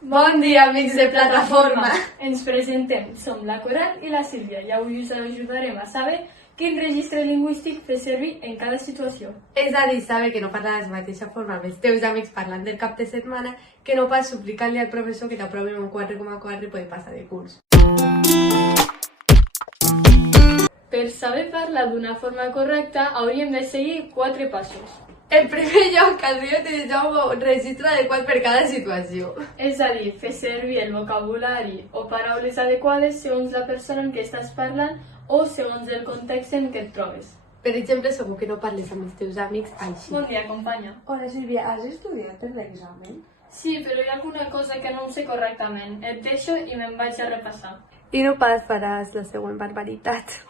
Bon dia, amics de plataforma! Ens presentem, som la Coral i la Sílvia i avui us ajudarem a saber quin registre lingüístic fer servir en cada situació. És a dir, saber que no parla de la mateixa forma amb els teus amics parlant del cap de setmana que no pas suplicant-li al professor que t'aprovin un 4,4 i poder passar de curs. Per saber parlar d'una forma correcta hauríem de seguir 4 passos. En primer lloc, caldria utilitzar un registre adequat per cada situació. És a dir, fer servir el vocabulari o paraules adequades segons la persona en què estàs parlant o segons el context en què et trobes. Per exemple, segur que no parles amb els teus amics així. Bon dia, companya. Hola Sílvia, has estudiat per l'examen? Sí, però hi ha alguna cosa que no em sé correctament. Et deixo i me'n vaig a repassar. I no pas faràs la següent barbaritat.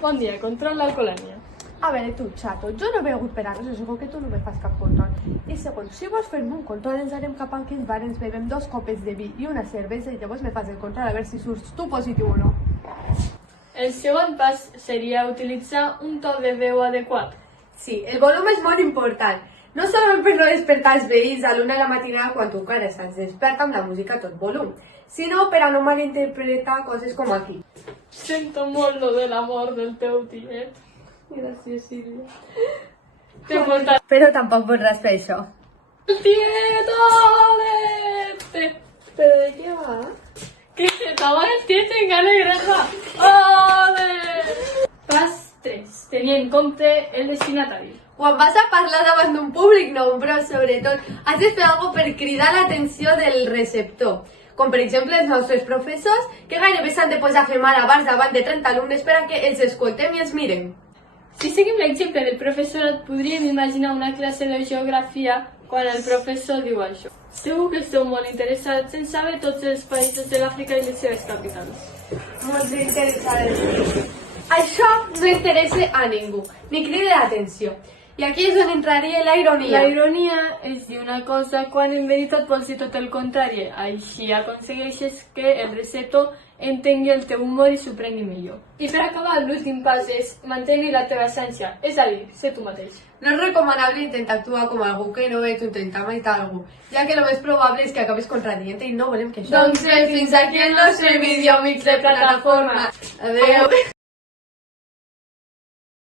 Bon dia, control d'alcoholèmia. A veure tu, xato, jo no he begut per anys, segur que tu no me fas cap control. I segon, si vols fer-me un control ens anem cap a aquell bar, ens bebem 2 copes de vi i una cervesa i llavors me fas el control a veure si surts tu positiu o no. El segon pas seria utilitzar un to de veu adequat. Sí, el volum és molt important. No solament per no despertar els veïns a l'1 de la matinada quan tu encara estàs desperta amb la música a tot volum, sinó per a no malinterpretar coses com aquí. Sento molt lo de la mort del teu tiet. Gràcies, Sílvia. T'he portat Però tampoc voldràs fer això. el tiet, ole! Però de què va? Que se t'ava el tiet en gana granja. Ole! Pas 3. Tenir en compte el destinatari. Quan vas a parlar davant d'un públic nombrós, sobretot, has de fer alguna per cridar l'atenció del receptor. Com per exemple els nostres professors, que gairebé s'han de posar a fer malabars davant de 30 alumnes per a que els escoltem i els mirem. Si seguim l'exemple del professorat, podríem imaginar una classe de geografia quan el professor diu això. Segur que esteu molt interessats en saber tots els països de l'Àfrica i les seves capitals. Molt interessant. Això no interessa a ningú, ni crida l'atenció. I aquí és on entraria la ironia. La ironia és dir una cosa quan en veritat vols dir tot el contrari. Així aconsegueixes que el receptor entengui el teu humor i s'ho prengui millor. I per acabar, l'últim pas és mantenir la teva essència, és a dir, ser tu mateix. No és recomanable intentar actuar com algú que no ets o intentar matar algú, ja que el més probable és que acabes contradient i no volem que això... Doncs bé, fins aquí el nostre vídeo, amics de plataforma. Adeu.